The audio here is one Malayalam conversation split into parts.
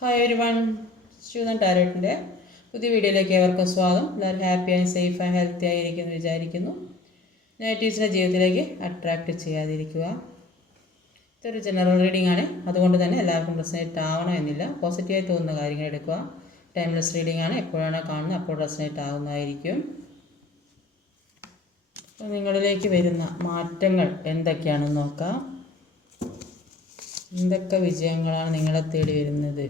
ഹായ് എവരിവൺ, സ്റ്റുഡൻറ് ടാരോട്ടിൻ്റെ പുതിയ വീഡിയോയിലേക്ക് ഏവർക്കും സ്വാഗതം. എല്ലാവരും happy and safe and healthy ആയിരിക്കുന്നു വിചാരിക്കുന്നു. നെഗറ്റീവ്സിനെ ജീവിതത്തിലേക്ക് അട്രാക്റ്റ് ചെയ്യാതിരിക്കുക. ഇതൊരു ജനറൽ റീഡിംഗ് ആണ്, അതുകൊണ്ട് തന്നെ എല്ലാവർക്കും റെസനേറ്റ് ആവണം എന്നില്ല. പോസിറ്റീവായി തോന്നുന്ന കാര്യങ്ങൾ എടുക്കുക. ടൈംലെസ് റീഡിംഗ് ആണ്, എപ്പോഴാണോ കാണുന്നത് അപ്പോൾ റെസനേറ്റ് ആവുന്നതായിരിക്കും. അപ്പോൾ നിങ്ങളിലേക്ക് വരുന്ന മാറ്റങ്ങൾ എന്തൊക്കെയാണെന്ന് നോക്കാം. എന്തൊക്കെ വിജയങ്ങളാണ് നിങ്ങളെ തേടി വരുന്നത്?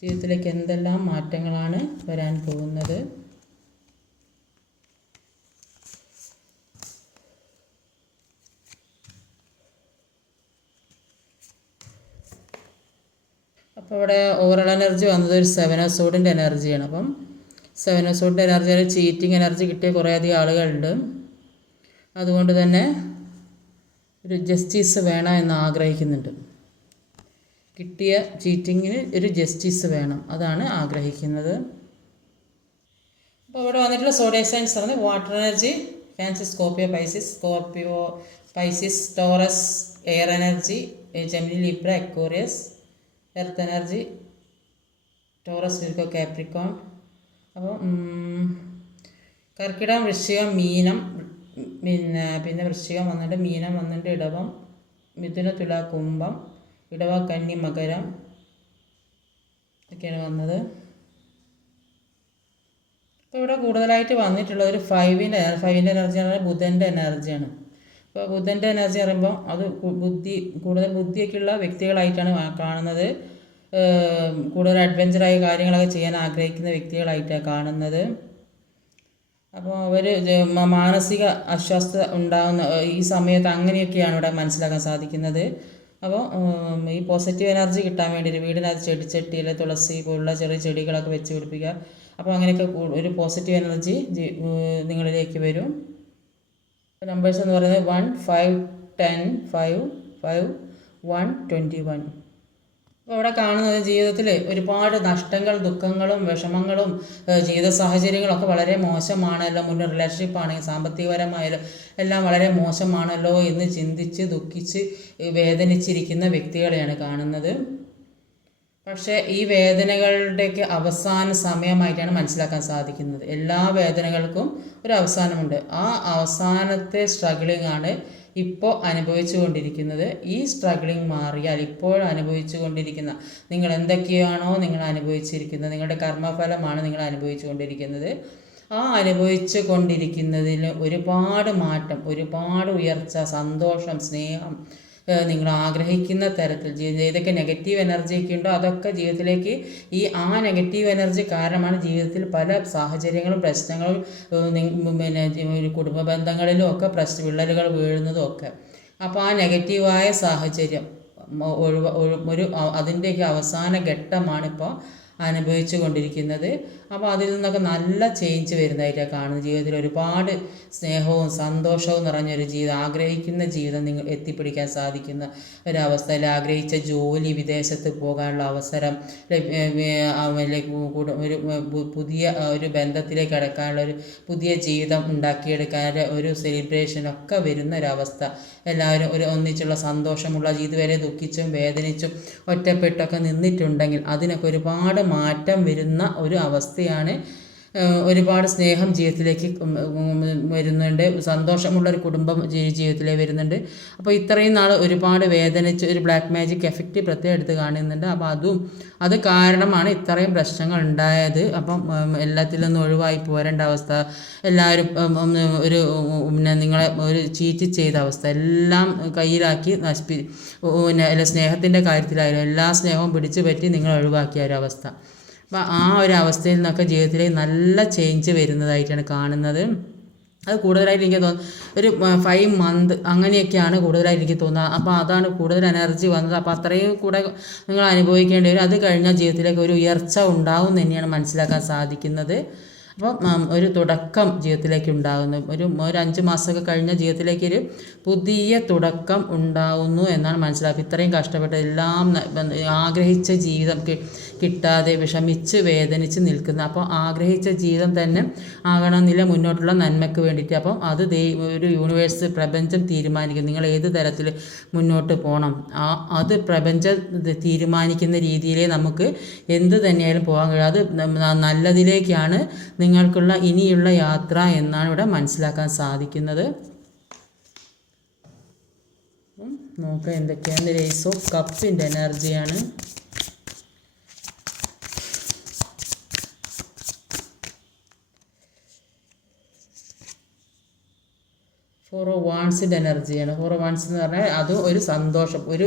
ജീവിതത്തിലേക്ക് എന്തെല്ലാം മാറ്റങ്ങളാണ് വരാൻ പോകുന്നത്? അപ്പോൾ ഇവിടെ ഓവറോൾ എനർജി വന്നത് ഒരു 7 ഓഫ് സോഡിൻ്റെ എനർജിയാണ്. അപ്പം 7 ഓഫ് സോഡിൻ്റെ എനർജി, ഒരു ചീറ്റിംഗ് എനർജി കിട്ടിയ കുറേയധികം ആളുകളുണ്ട്. അതുകൊണ്ട് തന്നെ ഒരു ജസ്റ്റിസ് വേണം എന്ന് ആഗ്രഹിക്കുന്നുണ്ട്. കിട്ടിയ ചീറ്റിങ്ങിന് ഒരു ജസ്റ്റിസ് വേണം, അതാണ് ആഗ്രഹിക്കുന്നത്. അപ്പോൾ ഇവിടെ വന്നിട്ടുള്ള സോഡിയം സൈൻസ് ആണ് water energy, Cancer, Scorpio Pisces, Taurus, air energy, Gemini, Libra, Aquarius, earth energy, Taurus, Virgo, Capricorn. അപ്പോൾ കർക്കിടകം, വൃശ്ചികം, മീനം, പിന്നെ വൃശ്ചികം വന്നിട്ട്, മീനം വന്നിട്ട്, ഇടവം, മിഥുന, തുല, കുംഭം, ഇടവ, കന്നി, മകരം ഒക്കെയാണ് വന്നത്. അപ്പോൾ ഇവിടെ കൂടുതലായിട്ട് വന്നിട്ടുള്ള ഒരു ഫൈവിൻ്റെ എനർജിയാണ്, ബുധൻ്റെ എനർജിയാണ്. അപ്പോൾ ബുധൻ്റെ എനർജി പറയുമ്പോൾ അത് കൂടുതൽ ബുദ്ധിയൊക്കെയുള്ള വ്യക്തികളായിട്ടാണ് കാണുന്നത്. കൂടുതൽ അഡ്വഞ്ചറായ കാര്യങ്ങളൊക്കെ ചെയ്യാൻ ആഗ്രഹിക്കുന്ന വ്യക്തികളായിട്ടാണ് കാണുന്നത്. അപ്പോൾ അവർ മാനസിക അസ്വസ്ഥത ഉണ്ടാകുന്ന ഈ സമയത്ത് അങ്ങനെയൊക്കെയാണ് ഇവിടെ മനസ്സിലാക്കാൻ സാധിക്കുന്നത്. അപ്പോൾ ഈ പോസിറ്റീവ് എനർജി കിട്ടാൻ വേണ്ടിയിട്ട് വീടിനകത്ത് ചെടിച്ചട്ടിയിൽ തുളസി പോലുള്ള ചെറിയ ചെടികളൊക്കെ വെച്ച് പിടിപ്പിക്കുക. അപ്പോൾ അങ്ങനെയൊക്കെ ഒരു പോസിറ്റീവ് എനർജി നിങ്ങളിലേക്ക് വരും. നമ്പേഴ്സ് എന്ന് പറയുന്നത് 1, 5, 10, 5, 5, 1, 21. അപ്പോൾ അവിടെ കാണുന്നത് ജീവിതത്തിൽ ഒരുപാട് നഷ്ടങ്ങൾ, ദുഃഖങ്ങളും വിഷമങ്ങളും ജീവിത സാഹചര്യങ്ങളൊക്കെ വളരെ മോശമാണല്ലോ. മുന്നേ റിലേഷൻഷിപ്പാണെങ്കിൽ സാമ്പത്തികപരമായാലും എല്ലാം വളരെ മോശമാണല്ലോ എന്ന് ചിന്തിച്ച് ദുഃഖിച്ച് വേദനിച്ചിരിക്കുന്ന വ്യക്തികളെയാണ് കാണുന്നത്. പക്ഷേ ഈ വേദനകളുടെയൊക്കെ അവസാന സമയമായിട്ടാണ് മനസ്സിലാക്കാൻ സാധിക്കുന്നത്. എല്ലാ വേദനകൾക്കും ഒരു അവസാനമുണ്ട്. ആ അവസാനത്തെ സ്ട്രഗിളിംഗ് ആണ് ഇപ്പോൾ അനുഭവിച്ചു കൊണ്ടിരിക്കുന്നത്. ഈ സ്ട്രഗിളിങ് മാറിയാൽ ഇപ്പോൾ അനുഭവിച്ചു കൊണ്ടിരിക്കുന്ന നിങ്ങൾ എന്തൊക്കെയാണോ നിങ്ങൾ അനുഭവിച്ചിരിക്കുന്നത്, നിങ്ങളുടെ കർമ്മഫലമാണ് നിങ്ങൾ അനുഭവിച്ചു കൊണ്ടിരിക്കുന്നത്. ആ അനുഭവിച്ചു കൊണ്ടിരിക്കുന്നതിൽ ഒരുപാട് മാറ്റം, ഒരുപാട് ഉയർച്ച, സന്തോഷം, സ്നേഹം നിങ്ങൾ ആഗ്രഹിക്കുന്ന തരത്തിൽ ഏതൊക്കെ നെഗറ്റീവ് എനർജിയൊക്കെ ഉണ്ടോ അതൊക്കെ ജീവിതത്തിലേക്ക് ആ നെഗറ്റീവ് എനർജി കാരണമാണ് ജീവിതത്തിൽ പല സാഹചര്യങ്ങളും പ്രശ്നങ്ങളും പിന്നെ കുടുംബ ബന്ധങ്ങളിലും ഒക്കെ വിള്ളലുകൾ വീഴുന്നതും ഒക്കെ. അപ്പോൾ ആ നെഗറ്റീവായ സാഹചര്യം അതിൻ്റെയൊക്കെ അവസാന ഘട്ടമാണിപ്പോൾ അനുഭവിച്ചു കൊണ്ടിരിക്കുന്നത്. അപ്പോൾ അതിൽ നിന്നൊക്കെ നല്ല ചേഞ്ച് വരുന്നതായിട്ടാണ് കാണുന്നത്. ജീവിതത്തിൽ ഒരുപാട് സ്നേഹവും സന്തോഷവും നിറഞ്ഞൊരു ജീവിതം, ആഗ്രഹിക്കുന്ന ജീവിതം നിങ്ങൾ എത്തിപ്പിടിക്കാൻ സാധിക്കുന്ന ഒരവസ്ഥയിൽ, ആഗ്രഹിച്ച ജോലി, വിദേശത്ത് പോകാനുള്ള അവസരം, ഒരു പുതിയ ഒരു ബന്ധത്തിലേക്ക് കടക്കാനുള്ള ഒരു പുതിയ ജീവിതം ഉണ്ടാക്കിയെടുക്കാൻ ഒരു സെലിബ്രേഷനൊക്കെ വരുന്ന ഒരവസ്ഥ. എല്ലാവരും ഒന്നിച്ചുള്ള സന്തോഷമുള്ള, ഇതുവരെ ദുഃഖിച്ചും വേദനിച്ചും ഒറ്റപ്പെട്ടൊക്കെ നിന്നിട്ടുണ്ടെങ്കിൽ അതിനൊക്കെ ഒരുപാട് മാറ്റം വരുന്ന ഒരു അവസ്ഥയാണ്. ഒരുപാട് സ്നേഹം ജീവിതത്തിലേക്ക് വരുന്നുണ്ട്, സന്തോഷമുള്ളൊരു കുടുംബം ജീവിതത്തിലേക്ക് വരുന്നുണ്ട്. അപ്പോൾ ഇത്രയും നാൾ ഒരുപാട് വേദനിച്ച് ഒരു ബ്ലാക്ക് മാജിക് എഫക്റ്റ് പ്രത്യേകം എടുത്ത് കാണുന്നുണ്ട്. അപ്പോൾ അത് കാരണമാണ് ഇത്രയും പ്രശ്നങ്ങൾ ഉണ്ടായത്. അപ്പം എല്ലാത്തിൽ നിന്നും ഒഴിവായി പോരേണ്ട അവസ്ഥ, എല്ലാവരും ഒരു നിങ്ങളെ ഒരു ചീറ്റ് ചെയ്ത അവസ്ഥ എല്ലാം കയ്യിലാക്കി സ്നേഹത്തിൻ്റെ കാര്യത്തിലായാലും എല്ലാ സ്നേഹവും പിടിച്ചു പറ്റി നിങ്ങൾ ഒഴിവാക്കിയ ഒരവസ്ഥ. അപ്പോൾ ആ ഒരു അവസ്ഥയിൽ നിന്നൊക്കെ ജീവിതത്തിലേക്ക് നല്ല ചേഞ്ച് വരുന്നതായിട്ടാണ് കാണുന്നത്. അത് കൂടുതലായിട്ട് എനിക്ക് തോന്നുന്നത് ഒരു 5 മന്ത് അങ്ങനെയൊക്കെയാണ് കൂടുതലായിട്ട് എനിക്ക് തോന്നുന്നത്. അപ്പോൾ അതാണ് കൂടുതൽ എനർജി വന്നത്. അപ്പോൾ അത്രയും കൂടെ നിങ്ങൾ അനുഭവിക്കേണ്ടി വരും. അത് കഴിഞ്ഞാൽ ജീവിതത്തിലേക്ക് ഒരു ഉയർച്ച ഉണ്ടാവും തന്നെയാണ് മനസ്സിലാക്കാൻ സാധിക്കുന്നത്. അപ്പം ഒരു തുടക്കം ജീവിതത്തിലേക്ക് ഉണ്ടാകുന്നു. ഒരു 5 മാസമൊക്കെ കഴിഞ്ഞ ജീവിതത്തിലേക്കൊരു പുതിയ തുടക്കം ഉണ്ടാകുന്നു എന്നാണ് മനസ്സിലാക്കുക. ഇത്രയും കഷ്ടപ്പെട്ട് എല്ലാം ആഗ്രഹിച്ച ജീവിതം കിട്ടാതെ വിഷമിച്ച് വേദനിച്ച് നിൽക്കുന്ന, അപ്പോൾ ആഗ്രഹിച്ച ജീവിതം തന്നെ ആകണമെന്നില്ല മുന്നോട്ടുള്ള നന്മയ്ക്ക് വേണ്ടിയിട്ട്. അപ്പം അത് ഒരു യൂണിവേഴ്സ്, പ്രപഞ്ചം തീരുമാനിക്കും നിങ്ങൾ ഏത് തരത്തിൽ മുന്നോട്ട് പോകണം. അത് പ്രപഞ്ചം തീരുമാനിക്കുന്ന രീതിയിലേ നമുക്ക് എന്ത് തന്നെയായാലും പോകാൻ കഴിയും. അത് നല്ലതിലേക്കാണ് നിങ്ങൾക്കുള്ള ഇനിയുള്ള യാത്ര എന്നാണ് ഇവിടെ മനസ്സിലാക്കാൻ സാധിക്കുന്നത്. നോക്കാം എന്തൊക്കെയാണ്. ഏസ് ഓഫ് കപ്പിൻ്റെ എനർജിയാണ്. ഫോർ ഓഫ് വാൺസിൻ്റെ എനർജിയാണ്. ഫോർ ഓഫ് വാൺസ് എന്ന് പറഞ്ഞാൽ അത് ഒരു സന്തോഷം, ഒരു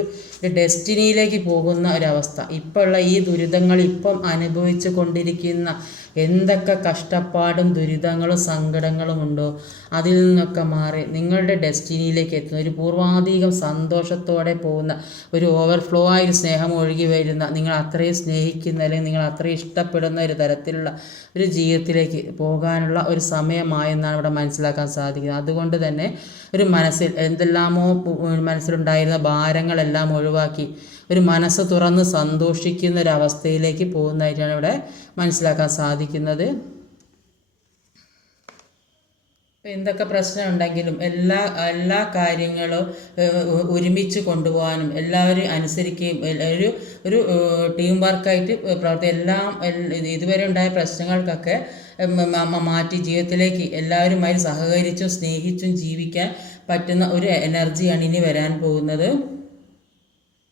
ഡെസ്റ്റിനിയിലേക്ക് പോകുന്ന ഒരവസ്ഥ. ഇപ്പോൾ ഉള്ള ഈ ദുരിതങ്ങൾ, ഇപ്പം അനുഭവിച്ചു കൊണ്ടിരിക്കുന്ന എന്തൊക്കെ കഷ്ടപ്പാടും ദുരിതങ്ങളും സങ്കടങ്ങളും ഉണ്ടോ അതിൽ നിന്നൊക്കെ മാറി നിങ്ങളുടെ ഡെസ്റ്റിനിയിലേക്ക് എത്തുന്ന ഒരു പൂർവാധികം സന്തോഷത്തോടെ പോകുന്ന ഒരു ഓവർഫ്ലോ ആയൊരു സ്നേഹം ഒഴുകി വരുന്ന, നിങ്ങൾ അത്രയും സ്നേഹിക്കുന്ന അല്ലെങ്കിൽ നിങ്ങൾ അത്രയും ഇഷ്ടപ്പെടുന്ന ഒരു തരത്തിലുള്ള ഒരു ജീവിതത്തിലേക്ക് പോകാനുള്ള ഒരു സമയമായെന്നാണ് ഇവിടെ മനസ്സിലാക്കാൻ സാധിക്കുന്നത്. അതുകൊണ്ട് തന്നെ ഒരു മനസ്സിൽ എന്തെല്ലാമോ മനസ്സിലുണ്ടായിരുന്ന ഭാരങ്ങളെല്ലാം ഒഴിവാക്കി ഒരു മനസ്സ് തുറന്ന് സന്തോഷിക്കുന്ന ഒരു അവസ്ഥയിലേക്ക് പോകുന്നതായിട്ടാണ് ഇവിടെ മനസ്സിലാക്കാൻ സാധിക്കുന്നത്. എന്തൊക്കെ പ്രശ്നം ഉണ്ടെങ്കിലും എല്ലാ കാര്യങ്ങളും ഒരുമിച്ച് കൊണ്ടുപോകാനും എല്ലാവരും അനുസരിക്കുകയും ഒരു ടീം വർക്കായിട്ട് എല്ലാം ഇതുവരെ ഉണ്ടായ പ്രശ്നങ്ങൾക്കൊക്കെ മാറ്റി ജീവിതത്തിലേക്ക് എല്ലാവരുമായി സഹകരിച്ചും സ്നേഹിച്ചും ജീവിക്കാൻ പറ്റുന്ന ഒരു എനർജിയാണ് ഇനി വരാൻ പോകുന്നത്.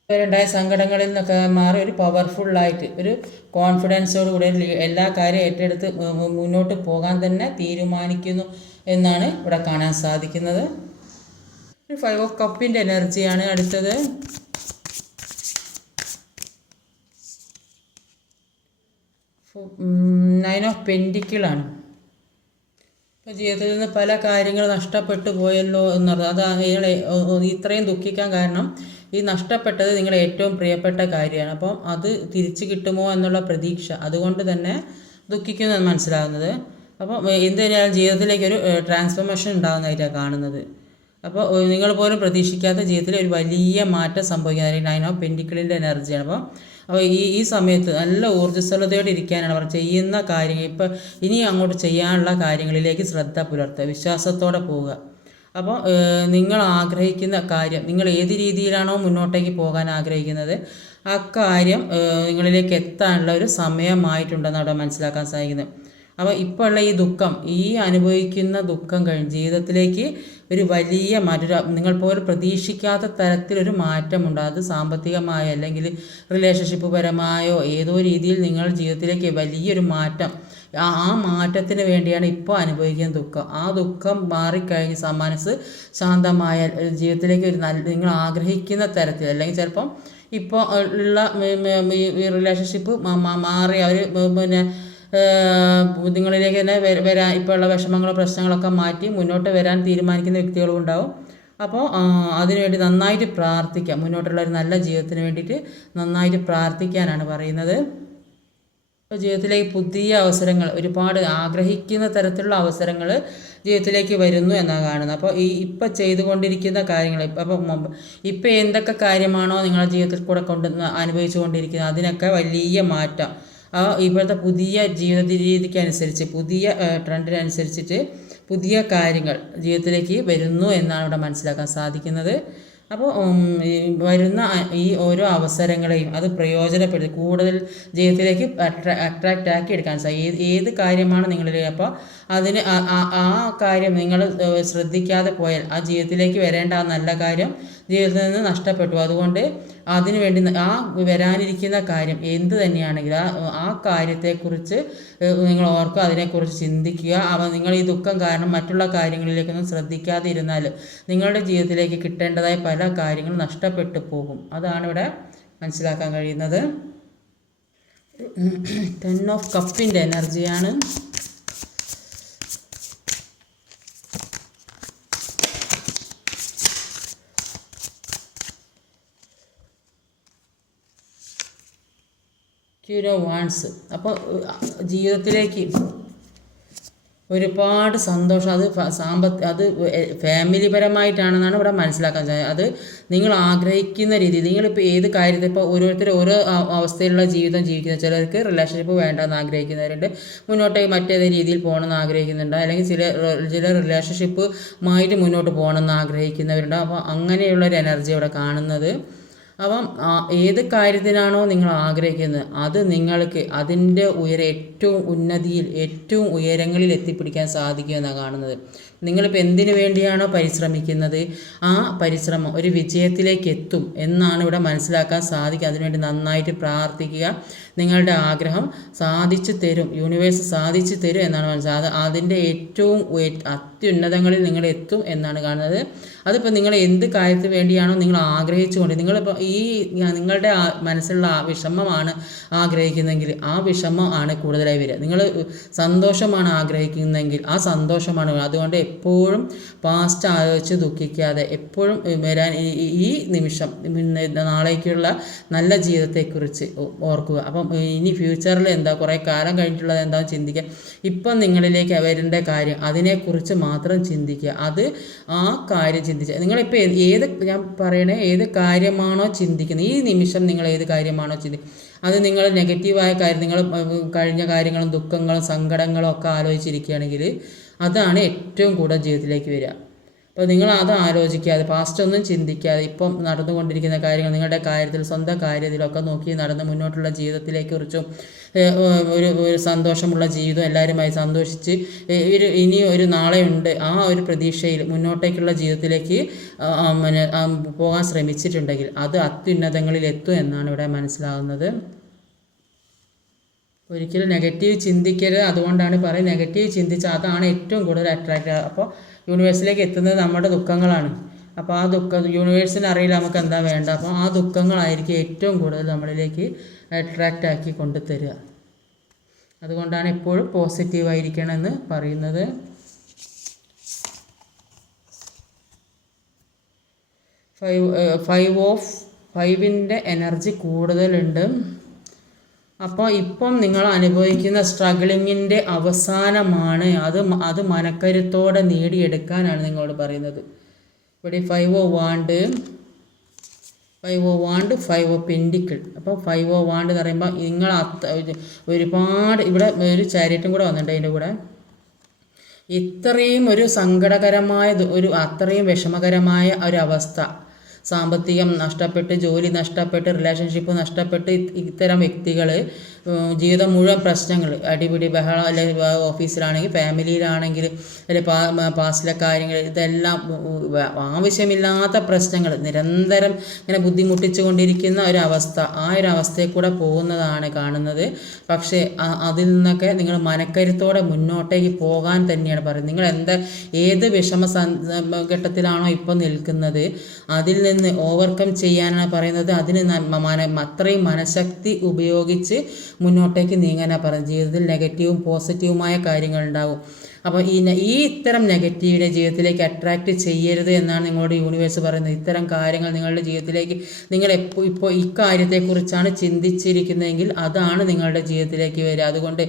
ഉണ്ടായ സങ്കടങ്ങളിൽ നിന്നൊക്കെ മാറി ഒരു പവർഫുള്ളായിട്ട് ഒരു കോൺഫിഡൻസോട് കൂടി എല്ലാ കാര്യം ഏറ്റെടുത്ത് മുന്നോട്ട് പോകാൻ തന്നെ തീരുമാനിക്കുന്നു എന്നാണ് ഇവിടെ കാണാൻ സാധിക്കുന്നത്. ഒരു 5 ഓഫ് കപ്പിൻ്റെ എനർജിയാണ് അടുത്തത്. നയൻ ഓഫ് പെൻഡിക്കിളാണ്. ഇപ്പോൾ ജീവിതത്തിൽ നിന്ന് പല കാര്യങ്ങൾ നഷ്ടപ്പെട്ടു പോയല്ലോ എന്നുള്ളത്, അത് ഇത്രയും ദുഃഖിക്കാൻ കാരണം ഈ നഷ്ടപ്പെട്ടത് നിങ്ങളുടെ ഏറ്റവും പ്രിയപ്പെട്ട കാര്യമാണ്. അപ്പം അത് തിരിച്ചു കിട്ടുമോ എന്നുള്ള പ്രതീക്ഷ, അതുകൊണ്ട് തന്നെ ദുഃഖിക്കുന്നത് മനസ്സിലാകുന്നത്. അപ്പോൾ എന്തിനായാലും ജീവിതത്തിലേക്കൊരു ട്രാൻസ്ഫോർമേഷൻ ഉണ്ടാകുന്നതായിട്ടാണ് കാണുന്നത്. അപ്പോൾ നിങ്ങൾ പോലും പ്രതീക്ഷിക്കാത്ത ജീവിതത്തിൽ ഒരു വലിയ മാറ്റം സംഭവിക്കുന്നത് 9 ഓഫ് പെൻഡിക്കിളിൻ്റെ എനർജിയാണ്. അപ്പോൾ ഈ സമയത്ത് നല്ല ഊർജ്ജസ്വലതയോടെ ഇരിക്കാനാണ് അവർ ചെയ്യുന്ന കാര്യങ്ങൾ. ഇപ്പോൾ ഇനി അങ്ങോട്ട് ചെയ്യാനുള്ള കാര്യങ്ങളിലേക്ക് ശ്രദ്ധ പുലർത്തുക, വിശ്വാസത്തോടെ പോവുക. അപ്പോൾ നിങ്ങൾ ആഗ്രഹിക്കുന്ന കാര്യം, നിങ്ങൾ ഏത് രീതിയിലാണോ മുന്നോട്ടേക്ക് പോകാൻ ആഗ്രഹിക്കുന്നത് ആ കാര്യം നിങ്ങളിലേക്ക് എത്താനുള്ള ഒരു സമയമായിട്ടുണ്ടെന്ന് അവിടെ മനസ്സിലാക്കാൻ സാധിക്കുന്നത്. അപ്പോൾ ഇപ്പോൾ ഉള്ള ഈ ദുഃഖം, ഈ അനുഭവിക്കുന്ന ദുഃഖം കഴിഞ്ഞ് ജീവിതത്തിലേക്ക് ഒരു വലിയ മാറ്റം, നിങ്ങൾ പോലും പ്രതീക്ഷിക്കാത്ത തരത്തിലൊരു മാറ്റമുണ്ട്. അത് സാമ്പത്തികമായോ അല്ലെങ്കിൽ റിലേഷൻഷിപ്പ് പരമായോ ഏതോ രീതിയിൽ നിങ്ങൾ ജീവിതത്തിലേക്ക് വലിയൊരു മാറ്റം, ആ മാറ്റത്തിന് വേണ്ടിയാണ് ഇപ്പോൾ അനുഭവിക്കുന്ന ദുഃഖം. ആ ദുഃഖം മാറിക്കഴിഞ്ഞ് മനസ്സ് ശാന്തമായ ജീവിതത്തിലേക്ക് ഒരു നിങ്ങൾ ആഗ്രഹിക്കുന്ന തരത്തിൽ, അല്ലെങ്കിൽ ചിലപ്പം ഇപ്പോൾ ഉള്ള റിലേഷൻഷിപ്പ് മാറി അവർ നിങ്ങളിലേക്ക് തന്നെ വരാൻ, ഇപ്പോൾ ഉള്ള വിഷമങ്ങളോ പ്രശ്നങ്ങളൊക്കെ മാറ്റി മുന്നോട്ട് വരാൻ തീരുമാനിക്കുന്ന വ്യക്തികളും ഉണ്ടാവും. അപ്പോൾ അതിനുവേണ്ടി നന്നായിട്ട് പ്രാർത്ഥിക്കാം. മുന്നോട്ടുള്ള ഒരു നല്ല ജീവിതത്തിന് വേണ്ടിയിട്ട് നന്നായിട്ട് പ്രാർത്ഥിക്കാനാണ് പറയുന്നത്. ഇപ്പോൾ ജീവിതത്തിലേക്ക് പുതിയ അവസരങ്ങൾ, ഒരുപാട് ആഗ്രഹിക്കുന്ന തരത്തിലുള്ള അവസരങ്ങൾ ജീവിതത്തിലേക്ക് വരുന്നു എന്നാണ് കാണുന്നത്. അപ്പോൾ ഇപ്പം ചെയ്തുകൊണ്ടിരിക്കുന്ന കാര്യങ്ങൾ, ഇപ്പം എന്തൊക്കെ കാര്യമാണോ നിങ്ങളുടെ ജീവിതത്തിൽ കൂടെ അനുഭവിച്ചു കൊണ്ടിരിക്കുന്നത് അതിനൊക്കെ വലിയ മാറ്റം, ഇപ്പോഴത്തെ പുതിയ ജീവിത രീതിക്കനുസരിച്ച്, പുതിയ ട്രെൻഡിനനുസരിച്ചിട്ട് പുതിയ കാര്യങ്ങൾ ജീവിതത്തിലേക്ക് വരുന്നു എന്നാണ് ഇവിടെ മനസ്സിലാക്കാൻ സാധിക്കുന്നത്. അപ്പോൾ വരുന്ന ഈ ഓരോ അവസരങ്ങളെയും അത് പ്രയോജനപ്പെടുത്തി കൂടുതൽ ജീവിതത്തിലേക്ക് അട്രാക്റ്റ് ആക്കി എടുക്കാൻ സാധിക്കും. ഏത് കാര്യമാണ് നിങ്ങളിൽ, അപ്പോൾ അതിന് ആ കാര്യം നിങ്ങൾ ശ്രദ്ധിക്കാതെ പോയാൽ ആ ജീവിതത്തിലേക്ക് വരേണ്ട ആ നല്ല കാര്യം ജീവിതത്തിൽ നിന്ന് നഷ്ടപ്പെട്ടു. അതുകൊണ്ട് അതിനു വേണ്ടി ആ വരാനിരിക്കുന്ന കാര്യം എന്ത് തന്നെയാണെങ്കിലും ആ കാര്യത്തെക്കുറിച്ച് നിങ്ങൾ ഓർക്കുക, അതിനെക്കുറിച്ച് ചിന്തിക്കുക. നിങ്ങൾ ഈ ദുഃഖം കാരണം മറ്റുള്ള കാര്യങ്ങളിലേക്കൊന്നും ശ്രദ്ധിക്കാതെ ഇരുന്നാൽ നിങ്ങളുടെ ജീവിതത്തിലേക്ക് കിട്ടേണ്ടതായ പല കാര്യങ്ങളും നഷ്ടപ്പെട്ടു പോകും. അതാണ് ഇവിടെ മനസ്സിലാക്കാൻ കഴിയുന്നത്. 10 ഓഫ് കപ്പിൻ്റെ എനർജിയാണ്. Queen of wands. അപ്പോൾ ജീവിതത്തിലേക്ക് ഒരുപാട് സന്തോഷം. അത് ഫാമിലിപരമായിട്ടാണെന്നാണ് ഇവിടെ മനസ്സിലാക്കാൻ സാധിക്കുന്നത്. അത് നിങ്ങൾ ആഗ്രഹിക്കുന്ന രീതി, നിങ്ങളിപ്പോൾ ഏത് കാര്യത്തിൽ, ഇപ്പോൾ ഓരോരുത്തർ ഓരോ അവസ്ഥയിലുള്ള ജീവിതം ജീവിക്കുന്നത്. ചിലർക്ക് റിലേഷൻഷിപ്പ് വേണ്ടെന്ന് ആഗ്രഹിക്കുന്നവരുണ്ട്, മുന്നോട്ടേക്ക് മറ്റേത് രീതിയിൽ പോകണമെന്ന് ആഗ്രഹിക്കുന്നുണ്ട്, അല്ലെങ്കിൽ ചില റിലേഷൻഷിപ്പുമായിട്ട് മുന്നോട്ട് പോകണമെന്ന് ആഗ്രഹിക്കുന്നവരുണ്ട്. അപ്പോൾ അങ്ങനെയുള്ളൊരു എനർജി ഇവിടെ കാണുന്നത്. അപ്പം ഏത് കാര്യത്തിനാണോ നിങ്ങൾ ആഗ്രഹിക്കുന്നത് അത് നിങ്ങൾക്ക് അതിൻ്റെ ഏറ്റവും ഉന്നതിയിൽ, ഏറ്റവും ഉയരങ്ങളിൽ എത്തിപ്പിടിക്കാൻ സാധിക്കുമെന്നാണ് കാണുന്നത്. നിങ്ങളിപ്പോൾ എന്തിനു വേണ്ടിയാണോ പരിശ്രമിക്കുന്നത് ആ പരിശ്രമം ഒരു വിജയത്തിലേക്ക് എത്തും എന്നാണ് ഇവിടെ മനസ്സിലാക്കാൻ സാധിക്കുക. അതിനുവേണ്ടി നന്നായിട്ട് പ്രാർത്ഥിക്കുക. നിങ്ങളുടെ ആഗ്രഹം സാധിച്ചു തരും, യൂണിവേഴ്സ് സാധിച്ചു തരും എന്നാണ് മനസ്സിലായത്. അതിൻ്റെ ഏറ്റവും അത്യുന്നതങ്ങളിൽ നിങ്ങൾ എത്തും എന്നാണ് കാണുന്നത്. അതിപ്പോൾ നിങ്ങൾ എന്ത് കാര്യത്തിന് വേണ്ടിയാണോ നിങ്ങൾ ആഗ്രഹിച്ചുകൊണ്ട്, നിങ്ങളിപ്പോൾ നിങ്ങളുടെ മനസ്സിലുള്ള വിഷമമാണ് ആഗ്രഹിക്കുന്നതെങ്കിൽ ആ വിഷമം ആണ് കൂടുതലായി വരിക. നിങ്ങൾ സന്തോഷമാണ് ആഗ്രഹിക്കുന്നതെങ്കിൽ ആ സന്തോഷമാണ്. അതുകൊണ്ട് എപ്പോഴും പാസ്റ്റ് ആലോചിച്ച് ദുഃഖിക്കാതെ എപ്പോഴും വരാൻ ഈ നിമിഷം നാളേക്കുള്ള നല്ല ജീവിതത്തെക്കുറിച്ച് ഓർക്കുക. അപ്പം ഇനി ഫ്യൂച്ചറിൽ എന്താ, കുറേ കാലം കഴിഞ്ഞിട്ടുള്ളത് എന്താണെന്ന് ചിന്തിക്കുക. ഇപ്പം നിങ്ങളിലേക്ക് വരേണ്ട കാര്യം അതിനെക്കുറിച്ച് മാത്രം ചിന്തിക്കുക. അത് ആ കാര്യം ചിന്തിക്കുക. നിങ്ങളിപ്പോൾ ഞാൻ പറയണേ ഏത് കാര്യമാണോ ചിന്തിക്കുന്നത് ഈ നിമിഷം, നിങ്ങൾ ഏത് കാര്യമാണോ അത് നിങ്ങൾ നെഗറ്റീവായ കാര്യം, നിങ്ങൾ കഴിഞ്ഞ കാര്യങ്ങളും ദുഃഖങ്ങളും സങ്കടങ്ങളും ഒക്കെ ആലോചിച്ചിരിക്കുകയാണെങ്കിൽ അതാണ് ഏറ്റവും കൂടുതൽ ജീവിതത്തിലേക്ക് വരിക. അപ്പോൾ നിങ്ങൾ അത് ആലോചിക്കാതെ, പാസ്റ്റ് ഒന്നും ചിന്തിക്കാതെ, ഇപ്പം നടന്നുകൊണ്ടിരിക്കുന്ന കാര്യങ്ങൾ, നിങ്ങളുടെ കാര്യത്തിൽ, സ്വന്തം കാര്യത്തിലൊക്കെ നോക്കി നടന്ന് മുന്നോട്ടുള്ള ജീവിതത്തിലേക്കുറിച്ചും ഒരു സന്തോഷമുള്ള ജീവിതം എല്ലാവരുമായി സന്തോഷിച്ച് ഇനി ഒരു നാളെ ഉണ്ട് ആ ഒരു പ്രതീക്ഷയിൽ മുന്നോട്ടേക്കുള്ള ജീവിതത്തിലേക്ക് പോകാൻ ശ്രമിച്ചിട്ടുണ്ടെങ്കിൽ അത് അത്യുന്നതങ്ങളിൽ എത്തും എന്നാണ് ഇവിടെ മനസ്സിലാകുന്നത്. ഒരിക്കലും നെഗറ്റീവ് ചിന്തിക്കരുത്. അതുകൊണ്ടാണ് പറയുന്നത്, നെഗറ്റീവ് ചിന്തിച്ചാൽ അതാണ് ഏറ്റവും കൂടുതൽ അട്രാക്റ്റ്. അപ്പോൾ യൂണിവേഴ്സിലേക്ക് എത്തുന്നത് നമ്മുടെ ദുഃഖങ്ങളാണ്. അപ്പോൾ ആ യൂണിവേഴ്സിന് അറിയില്ല നമുക്ക് എന്താ വേണ്ട. അപ്പോൾ ആ ദുഃഖങ്ങളായിരിക്കും ഏറ്റവും കൂടുതൽ നമ്മളിലേക്ക് അട്രാക്റ്റ് ആക്കി കൊണ്ടുതരിക. അതുകൊണ്ടാണ് എപ്പോഴും പോസിറ്റീവായിരിക്കണം എന്ന് പറയുന്നത്. ഫൈവിൻ്റെ എനർജി കൂടുതലുണ്ട്. അപ്പോൾ ഇപ്പം നിങ്ങൾ അനുഭവിക്കുന്ന സ്ട്രഗിളിങ്ങിൻ്റെ അവസാനമാണ്. അത് മനക്കരുത്തോടെ നേടിയെടുക്കാനാണ് നിങ്ങളോട് പറയുന്നത്. ഇവിടെ 5 ഓഫ് വാണ്ട് 5 ഓഫ് പെൻഡിക്കിൾ. അപ്പോൾ 5 ഓഫ് വാണ്ട് എന്ന് പറയുമ്പോൾ നിങ്ങൾ ഒരുപാട്, ഇവിടെ ഒരു ചാരിറ്റും കൂടെ വന്നിട്ടുണ്ട് അതിൻ്റെ കൂടെ. ഇത്രയും ഒരു സങ്കടകരമായ അത്രയും വിഷമകരമായ ഒരവസ്ഥ, സാമ്പത്തികം നഷ്ടപ്പെട്ട്, ജോലി നഷ്ടപ്പെട്ട്, റിലേഷൻഷിപ്പ് നഷ്ടപ്പെട്ട് ഇത്തരം വ്യക്തികൾ ജീവിതം മുഴുവൻ പ്രശ്നങ്ങൾ, അടിപിടി ബഹളം, അല്ലെങ്കിൽ ഓഫീസിലാണെങ്കിൽ, ഫാമിലിയിലാണെങ്കിൽ, അല്ലെങ്കിൽ പാസ്റ്റിലെ കാര്യങ്ങൾ, ഇതെല്ലാം ആവശ്യമില്ലാത്ത പ്രശ്നങ്ങൾ നിരന്തരം ഇങ്ങനെ ബുദ്ധിമുട്ടിച്ചു കൊണ്ടിരിക്കുന്ന ഒരവസ്ഥ, ആ ഒരു അവസ്ഥയിൽ കൂടെ പോകുന്നതാണ് കാണുന്നത്. പക്ഷേ അതിൽ നിന്നൊക്കെ നിങ്ങൾ മനക്കരുത്തോടെ മുന്നോട്ടേക്ക് പോകാൻ തന്നെയാണ് പറയുന്നത്. നിങ്ങൾ ഏത് വിഷമ ഘട്ടത്തിലാണോ ഇപ്പോൾ നിൽക്കുന്നത് അതിൽ നിന്ന് ഓവർകം ചെയ്യാനാണ് പറയുന്നത്. അതിന് അത്രയും മനഃശക്തി ഉപയോഗിച്ച് മുന്നോട്ടേക്ക് നീങ്ങാനാണ് പറയുന്നത്. ജീവിതത്തിൽ നെഗറ്റീവും പോസിറ്റീവുമായ കാര്യങ്ങളുണ്ടാകും. അപ്പോൾ ഇത്തരം നെഗറ്റീവിനെ ജീവിതത്തിലേക്ക് അട്രാക്റ്റ് ചെയ്യരുത് എന്നാണ് നിങ്ങളോട് യൂണിവേഴ്സ് പറയുന്നത്. ഇത്തരം കാര്യങ്ങൾ നിങ്ങളുടെ ജീവിതത്തിലേക്ക്, നിങ്ങൾ ഇപ്പോൾ ഇക്കാര്യത്തെക്കുറിച്ചാണ് ചിന്തിച്ചിരിക്കുന്നതെങ്കിൽ അതാണ് നിങ്ങളുടെ ജീവിതത്തിലേക്ക് വരിക. അതുകൊണ്ട്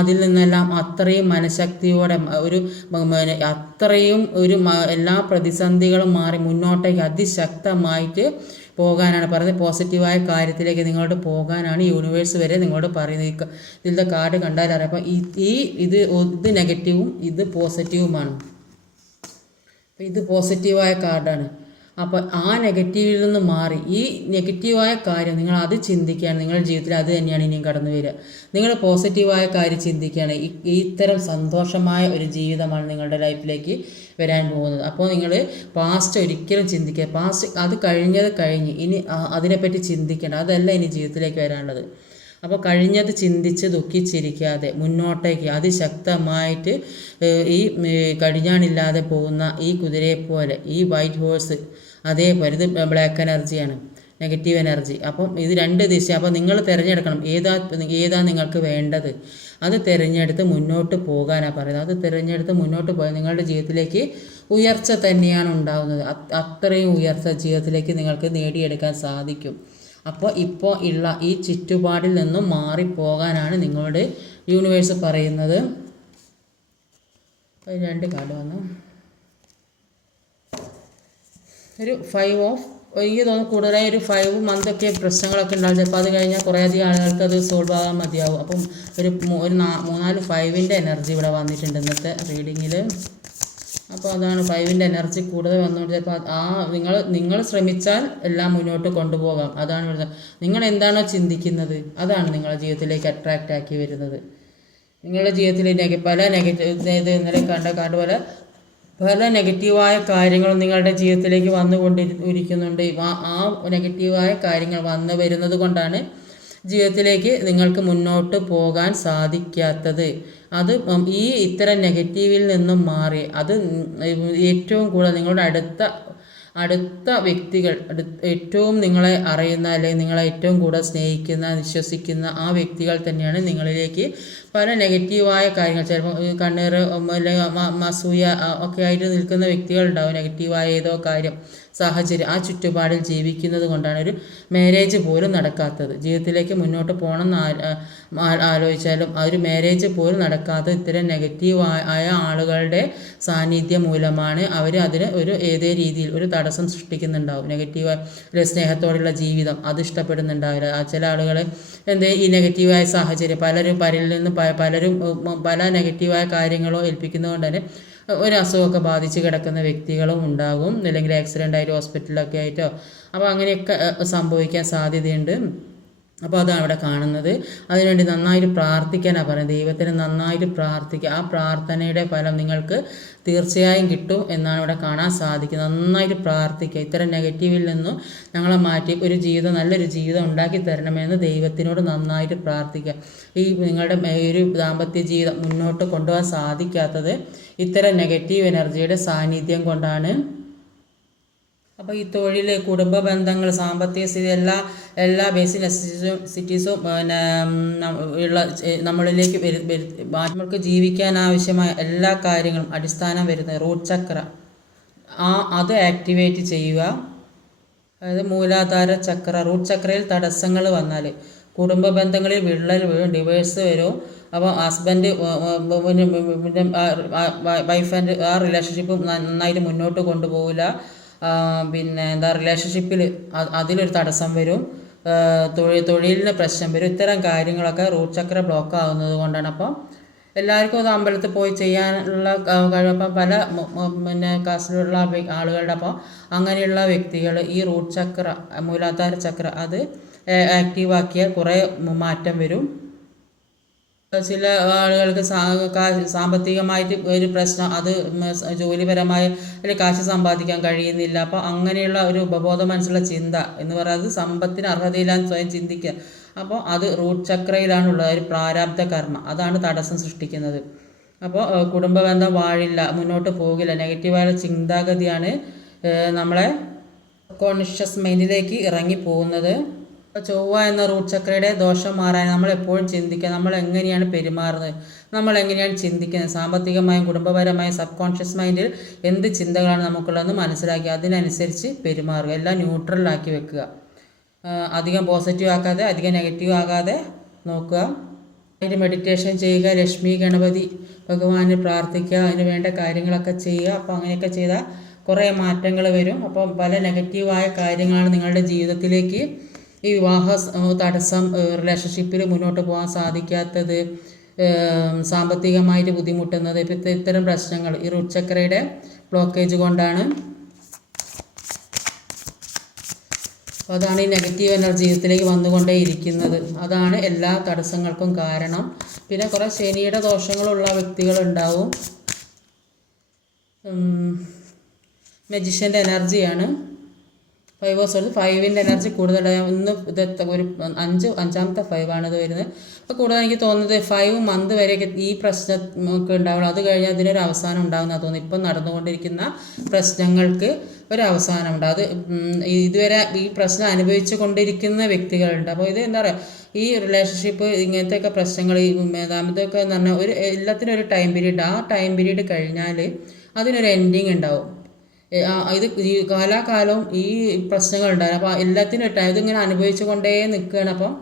അതിൽ നിന്നെല്ലാം അത്രയും മനഃശക്തിയോടെ അത്രയും എല്ലാ പ്രതിസന്ധികളും മാറി മുന്നോട്ടേക്ക് അതിശക്തമായിട്ട് പോകാനാണ് പറയുന്നത്. പോസിറ്റീവായ കാര്യത്തിലേക്ക് നിങ്ങളോട് പോകാനാണ് യൂണിവേഴ്സ് വരെ നിങ്ങളോട് പറയുന്നത്. ഇതിൻ്റെ കാർഡ് കണ്ടാൽ അറിയാം. അപ്പോൾ ഇത് നെഗറ്റീവും ഇത് പോസിറ്റീവുമാണ്. അപ്പോൾ ഇത് പോസിറ്റീവായ കാർഡാണ്. അപ്പോൾ ആ നെഗറ്റീവിൽ നിന്ന് മാറി ഈ നെഗറ്റീവായ കാര്യം നിങ്ങൾ അത് ചിന്തിക്കുകയാണ്. നിങ്ങളുടെ ജീവിതത്തിൽ അത് തന്നെയാണ് ഇനിയും കടന്നു വരിക. നിങ്ങൾ പോസിറ്റീവായ കാര്യം ചിന്തിക്കുകയാണ്. ഇത്തരം സന്തോഷമായ ഒരു ജീവിതമാണ് നിങ്ങളുടെ ലൈഫിലേക്ക് വരാൻ പോകുന്നത്. അപ്പോൾ നിങ്ങൾ പാസ്റ്റ് ഒരിക്കലും ചിന്തിക്കുക. പാസ്റ്റ് അത് കഴിഞ്ഞത് കഴിഞ്ഞ് ഇനി അതിനെപ്പറ്റി ചിന്തിക്കേണ്ട, അതല്ല ഇനി ജീവിതത്തിലേക്ക് വരാനുള്ളത്. അപ്പോൾ കഴിഞ്ഞത് ചിന്തിച്ച് ദുഃഖിച്ചിരിക്കാതെ മുന്നോട്ടേക്ക് അതിശക്തമായിട്ട് ഈ കടിഞ്ഞാണില്ലാതെ പോകുന്ന ഈ കുതിരയെപ്പോലെ, ഈ വൈറ്റ് ഹോഴ്സ് അതേപോലെ, ഇത് ബ്ലാക്ക് എനർജിയാണ്, നെഗറ്റീവ് എനർജി. അപ്പം ഇത് രണ്ട് ദിശ. അപ്പോൾ നിങ്ങൾ തിരഞ്ഞെടുക്കണം ഏതാ നിങ്ങൾക്ക് വേണ്ടത്. അത് തിരഞ്ഞെടുത്ത് മുന്നോട്ട് പോകാനാണ് പറയുന്നത്. അത് തിരഞ്ഞെടുത്ത് മുന്നോട്ട് പോയാൽ നിങ്ങളുടെ ജീവിതത്തിലേക്ക് ഉയർച്ച തന്നെയാണ് ഉണ്ടാകുന്നത്. അത്രയും ഉയർച്ച ജീവിതത്തിലേക്ക് നിങ്ങൾക്ക് നേടിയെടുക്കാൻ സാധിക്കും. ഇപ്പോൾ ഉള്ള ഈ ചുറ്റുപാടിൽ നിന്നും മാറിപ്പോകാനാണ് നിങ്ങളോട് യൂണിവേഴ്സ് പറയുന്നത്. രണ്ട് കാർഡ് വന്നു. ഒരു 5 ഓഫ്, എനിക്ക് തോന്നുന്നു കൂടുതലായി ഒരു 5 മന്തൊക്കെ പ്രശ്നങ്ങളൊക്കെ ഉണ്ടാവും. ചിലപ്പോൾ അത് കഴിഞ്ഞാൽ കുറേയധികം ആളുകൾക്ക് അത് സോൾവ് ആകാൻ മതിയാവും. അപ്പം ഒരു 3-4 5ൻ്റെ എനർജി ഇവിടെ വന്നിട്ടുണ്ട് ഇന്നത്തെ റീഡിങ്ങിൽ. അപ്പോൾ അതാണ് 5ൻ്റെ എനർജി കൂടുതൽ വന്നുകൊണ്ട് ചിലപ്പോൾ നിങ്ങൾ ശ്രമിച്ചാൽ എല്ലാം മുന്നോട്ട് കൊണ്ടുപോകാം. അതാണ് വരുന്നത്. നിങ്ങൾ എന്താണോ ചിന്തിക്കുന്നത് അതാണ് നിങ്ങളുടെ ജീവിതത്തിലേക്ക് അട്രാക്റ്റ് ആക്കി വരുന്നത്. നിങ്ങളുടെ ജീവിതത്തിൽ പല നെഗറ്റീവ് ഇന്നലെ കണ്ട കാർഡ് പോലെ പല നെഗറ്റീവായ കാര്യങ്ങളും നിങ്ങളുടെ ജീവിതത്തിലേക്ക് വന്നുകൊണ്ടിരിക്കുന്നുണ്ട്. ആ നെഗറ്റീവായ കാര്യങ്ങൾ വന്നു വരുന്നത് കൊണ്ടാണ് ജീവിതത്തിലേക്ക് നിങ്ങൾക്ക് മുന്നോട്ട് പോകാൻ സാധിക്കാത്തത്. അത് ഇത്തരം നെഗറ്റീവിൽ നിന്നും മാറി അത് ഏറ്റവും കൂടുതൽ നിങ്ങളുടെ അടുത്ത വ്യക്തികൾ, ഏറ്റവും നിങ്ങളെ അറിയുന്ന അല്ലെങ്കിൽ നിങ്ങളെ ഏറ്റവും കൂടുതൽ സ്നേഹിക്കുന്ന വിശ്വസിക്കുന്ന ആ വ്യക്തികൾ തന്നെയാണ് നിങ്ങളിലേക്ക് പല നെഗറ്റീവായ കാര്യങ്ങൾ, ചിലപ്പോൾ കണ്ണീർ അല്ലെങ്കിൽ അസൂയ ഒക്കെ ആയിട്ട് നിൽക്കുന്ന വ്യക്തികളുണ്ടാവും. നെഗറ്റീവായ ഏതോ കാര്യം, സാഹചര്യം, ആ ചുറ്റുപാടിൽ ജീവിക്കുന്നത് കൊണ്ടാണ് ഒരു മാരേജ് പോലും നടക്കാത്തത്. ജീവിതത്തിലേക്ക് മുന്നോട്ട് പോകണം എന്ന് ആലോചിച്ചാലും ആ ഒരു മാരേജ് പോലും നടക്കാത്ത ഇത്തരം നെഗറ്റീവ് ആയ ആളുകളുടെ സാന്നിധ്യം മൂലമാണ് അവർ അതിന് ഏതേ രീതിയിൽ ഒരു തടസ്സം സൃഷ്ടിക്കുന്നുണ്ടാവും. നെഗറ്റീവ് സ്നേഹത്തോടുള്ള ജീവിതം അത് ഇഷ്ടപ്പെടുന്നുണ്ടാവില്ല. ചില ആളുകൾ ഈ നെഗറ്റീവായ സാഹചര്യം പലരിൽ നിന്ന് പലരും പല നെഗറ്റീവായ കാര്യങ്ങളോ ഏൽപ്പിക്കുന്നതുകൊണ്ട് തന്നെ ഒരു അസുഖമൊക്കെ ബാധിച്ച് കിടക്കുന്ന വ്യക്തികളും ഉണ്ടാകും. അല്ലെങ്കിൽ ആക്സിഡൻ്റ് ആയിട്ട് ഹോസ്പിറ്റലിലൊക്കെ ആയിട്ടോ അപ്പോൾ അങ്ങനെയൊക്കെ സംഭവിക്കാൻ സാധ്യതയുണ്ട്. അപ്പോൾ അതാണ് ഇവിടെ കാണുന്നത്. അതിനുവേണ്ടി നന്നായിട്ട് പ്രാർത്ഥിക്കാനാണ് പറയുന്നത്. ദൈവത്തിന് നന്നായിട്ട് പ്രാർത്ഥിക്കുക. ആ പ്രാർത്ഥനയുടെ ഫലം നിങ്ങൾക്ക് തീർച്ചയായും കിട്ടും എന്നാണ് ഇവിടെ കാണാൻ സാധിക്കുന്നത്. നന്നായിട്ട് പ്രാർത്ഥിക്കുക. ഇത്തരം നെഗറ്റീവിൽ നിന്നും ഞങ്ങളെ മാറ്റി നല്ലൊരു ജീവിതം ഉണ്ടാക്കി തരണമെന്ന് ദൈവത്തിനോട് നന്നായിട്ട് പ്രാർത്ഥിക്കുക. നിങ്ങളുടെ ഒരു ദാമ്പത്യ ജീവിതം മുന്നോട്ട് കൊണ്ടുപോകാൻ സാധിക്കാത്തത് ഇത്തരം നെഗറ്റീവ് എനർജിയുടെ സാന്നിധ്യം കൊണ്ടാണ്. അപ്പോൾ ഈ തൊഴിൽ, കുടുംബ ബന്ധങ്ങൾ, സാമ്പത്തിക സ്ഥിതി എല്ലാ ബേസിക് നെസസിറ്റീസും നമ്മളിലേക്ക് നമ്മൾക്ക് ജീവിക്കാൻ ആവശ്യമായ എല്ലാ കാര്യങ്ങളും അടിസ്ഥാനം വരുന്നത് റൂട്ട് ചക്ര അത് ആക്ടിവേറ്റ് ചെയ്യുക. അതായത് മൂലാധാര ചക്ര, റൂട്ട് ചക്രയിൽ തടസ്സങ്ങൾ വന്നാൽ കുടുംബ ബന്ധങ്ങളിൽ വിള്ളൽ വീഴും, ഡിവേഴ്സ് വരും. അപ്പോൾ ഹസ്ബൻഡ് വൈഫ് ആൻഡ് ആ റിലേഷൻഷിപ്പ് നന്നായിട്ട് മുന്നോട്ട് കൊണ്ടുപോകില്ല. പിന്നെ റിലേഷൻഷിപ്പിൽ അതിലൊരു തടസ്സം വരും, തൊഴിലിന് പ്രശ്നം വരും. ഇത്തരം കാര്യങ്ങളൊക്കെ റൂട്ട് ചക്ര ബ്ലോക്ക് ആകുന്നത് കൊണ്ടാണ്. അപ്പോൾ എല്ലാവർക്കും അത് അമ്പലത്തിൽ പോയി ചെയ്യാനുള്ള കഴിവപ്പം പല കാസ്റ്റിലുള്ള ആളുകളുടെ അപ്പോൾ അങ്ങനെയുള്ള വ്യക്തികൾ ഈ റൂട്ട് ചക്ര, മൂലാധാര ചക്ര അത് ആക്റ്റീവാക്കിയാൽ കുറേ മാറ്റം വരും. ചില ആളുകൾക്ക് സാമ്പത്തികമായിട്ട് ഒരു പ്രശ്നം, അത് ജോലിപരമായ അല്ലെങ്കിൽ കാശ് സമ്പാദിക്കാൻ കഴിയുന്നില്ല. അപ്പോൾ അങ്ങനെയുള്ള ഒരു ഉപബോധ മനസ്സുള്ള ചിന്ത എന്ന് പറയുന്നത് സമ്പത്തിന് അർഹതയില്ലാന്ന് സ്വയം ചിന്തിക്കുക. അപ്പോൾ അത് റൂട്ട് ചക്രയിലാണുള്ളത്. ഒരു പ്രാരാബ്ധ കർമ്മ അതാണ് തടസ്സം സൃഷ്ടിക്കുന്നത്. അപ്പോൾ കുടുംബ ബന്ധം വാഴില്ല, മുന്നോട്ട് പോകില്ല. നെഗറ്റീവായ ചിന്താഗതിയാണ് നമ്മളെ കോൺഷ്യസ് മൈൻഡിലേക്ക് ഇറങ്ങി പോകുന്നത്. ചൊവ്വ എന്ന റൂട്ട് ചക്രയുടെ ദോഷം മാറാൻ നമ്മൾ എപ്പോഴും ചിന്തിക്കുക, നമ്മൾ എങ്ങനെയാണ് പെരുമാറുന്നത്, നമ്മൾ എങ്ങനെയാണ് ചിന്തിക്കുന്നത്, സാമ്പത്തികമായും കുടുംബപരമായും സബ് കോൺഷ്യസ് മൈൻഡിൽ എന്ത് ചിന്തകളാണ് നമുക്കുള്ളതെന്ന് മനസ്സിലാക്കി അതിനനുസരിച്ച് പെരുമാറുക. എല്ലാം ന്യൂട്രലാക്കി വെക്കുക. അധികം പോസിറ്റീവ് ആക്കാതെ അധികം നെഗറ്റീവ് ആകാതെ നോക്കുക. അതിന് മെഡിറ്റേഷൻ ചെയ്യുക, ലക്ഷ്മി ഗണപതി ഭഗവാന് പ്രാർത്ഥിക്കുക, അതിന് വേണ്ട കാര്യങ്ങളൊക്കെ ചെയ്യുക. അപ്പോൾ അങ്ങനെയൊക്കെ ചെയ്താൽ കുറേ മാറ്റങ്ങൾ വരും. അപ്പം പല നെഗറ്റീവായ കാര്യങ്ങളാണ് നിങ്ങളുടെ ജീവിതത്തിലേക്ക് ഈ വിവാഹ തടസ്സം, റിലേഷൻഷിപ്പിൽ മുന്നോട്ട് പോകാൻ സാധിക്കാത്തത്, സാമ്പത്തികമായിട്ട് ബുദ്ധിമുട്ടുന്നത്, ഇത്തരം പ്രശ്നങ്ങൾ ഈ റൂട്ട് ചക്രയുടെ ബ്ലോക്കേജ് കൊണ്ടാണ്. അപ്പോൾ അതാണ് ഈ നെഗറ്റീവ് എനർജി ജീവിതത്തിലേക്ക് വന്നുകൊണ്ടേ ഇരിക്കുന്നത്. അതാണ് എല്ലാ തടസ്സങ്ങൾക്കും കാരണം. പിന്നെ കുറേ ശനിയുടെ ദോഷങ്ങളുള്ള വ്യക്തികളുണ്ടാവും. മജിഷ്യൻ്റെ എനർജിയാണ് 5 വർഷം. 5ൻ്റെ എനർജി കൂടുതലായി ഇന്ന് ഒരു അഞ്ചാമത്തെ 5 ഇത് വരുന്നത്. അപ്പോൾ കൂടുതൽ എനിക്ക് തോന്നുന്നത് 5 മന്ത് വരെയൊക്കെ ഈ പ്രശ്നമൊക്കെ ഉണ്ടാവുള്ളൂ. അത് കഴിഞ്ഞാൽ അതിനൊരു അവസാനം ഉണ്ടാകുന്നതാണ് തോന്നുന്നത്. ഇപ്പം നടന്നുകൊണ്ടിരിക്കുന്ന പ്രശ്നങ്ങൾക്ക് ഒരു അവസാനമുണ്ട്. അത് ഇതുവരെ ഈ പ്രശ്നം അനുഭവിച്ചു കൊണ്ടിരിക്കുന്ന വ്യക്തികളുണ്ട്. അപ്പോൾ ഇത് എന്താ പറയുക, ഈ റിലേഷൻഷിപ്പ് ഇങ്ങനത്തെയൊക്കെ പ്രശ്നങ്ങൾ, ഈ ഇതൊക്കെ എന്ന് പറഞ്ഞാൽ എല്ലാത്തിനും ഒരു ടൈം പീരീഡ്. ആ ടൈം പീരീഡ് കഴിഞ്ഞാൽ അതിനൊരു എൻഡിങ് ഉണ്ടാവും. ഇത് കാലാകാലവും ഈ പ്രശ്നങ്ങൾ ഉണ്ടാകും. അപ്പോൾ എല്ലാത്തിനും ഇതിങ്ങനെ അനുഭവിച്ചു കൊണ്ടേ നിൽക്കുകയാണ്. അപ്പം